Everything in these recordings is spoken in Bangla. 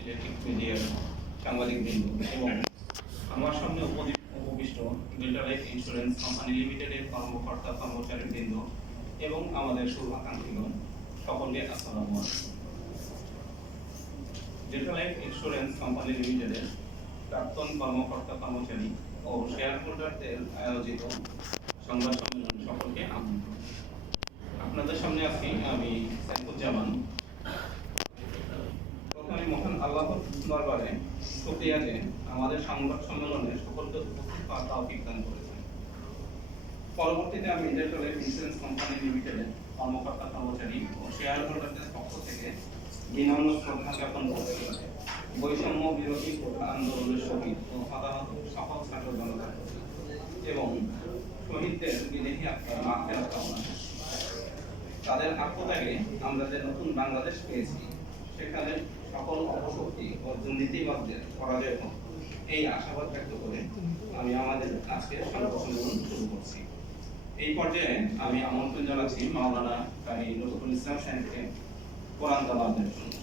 মিডিয়ার সাংবাদিকবৃন্দ এবং আমার সামনে উপবিষ্ট ডেল্টা লাইফ ইন্স্যুরেন্স কোম্পানি লিমিটেডের কর্মকর্তা কর্মচারীবৃন্দ এবং আমাদের শুভাকাঙ্ক্ষীগণ, সকলকে আসসালামু ডেল্টা লাইফ ইন্স্যুরেন্স কোম্পানি লিমিটেডের প্রাক্তন কর্মকর্তা, কর্মচারী ও শেয়ার হোল্ডারদের আয়োজিত সংবাদ সম্মেলনে সকলকে আমন্ত্রণ। আপনাদের সামনে আছি আমি সাইফুজ্জামান। আল্লাহ দরবারে শুকরিয়া যে আমাদের সংবাদ সম্মেলনে সকলকে উপস্থিত হওয়ার তৌফিক দান করেছেন পরবর্তীতে আমি ইন্টারটোল ইন্স্যুরেন্স কোম্পানি লিমিটেডের কর্মকর্তা কর্মচারী ও শেয়ার হোল্ডারদের পক্ষ থেকে বিনম্র শ্রদ্ধা জ্ঞাপন করছি বৈষম্য বিরোধী কোটা আন্দোলনের শহীদ ও হতাহত সফল ছাত্র জনতা এবং শহীদদের বিদেহী আত্মার মাফেরাত কামনা। তাদের আত্মত্যাগে আমরা যে নতুন বাংলাদেশ পেয়েছি সেখানে সকল অপশক্তি ও দুর্নীতিবাদদের পরাজয় হোক এই আশাবাদ ব্যক্ত করে আমি আমাদের আজকের সংবাদ সম্মেলন শুরু করছি এই পর্যায়ে আমি আমন্ত্রণ জানাচ্ছি মাওলানা কারি নজরুল ইসলাম সাহেবকে কোরআন তালাওয়াতের জন্য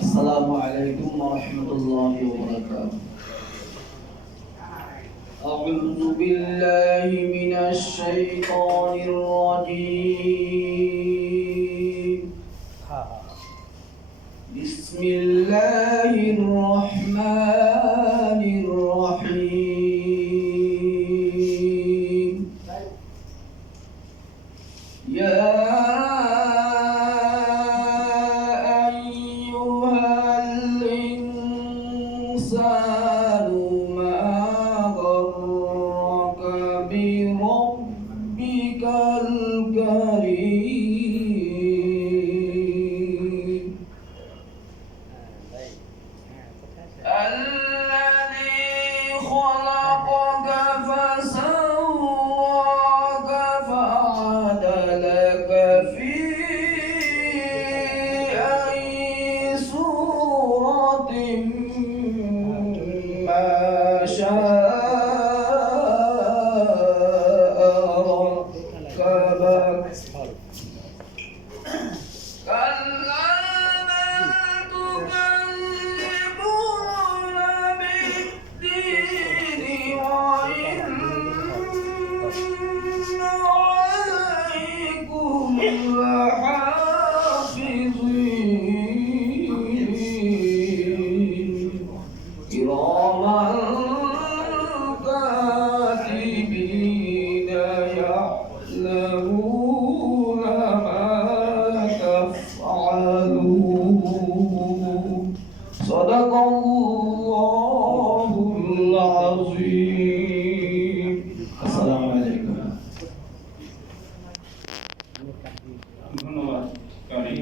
السلام عليكم ورحمة الله وبركاته أعوذ بالله من الشيطان الرجيم. بسم الله الرحمن الرحيم. يا أيها الإنسان ما شاء ركبك صدق الله العظيم السلام عليكم ধন্যবাদ কারি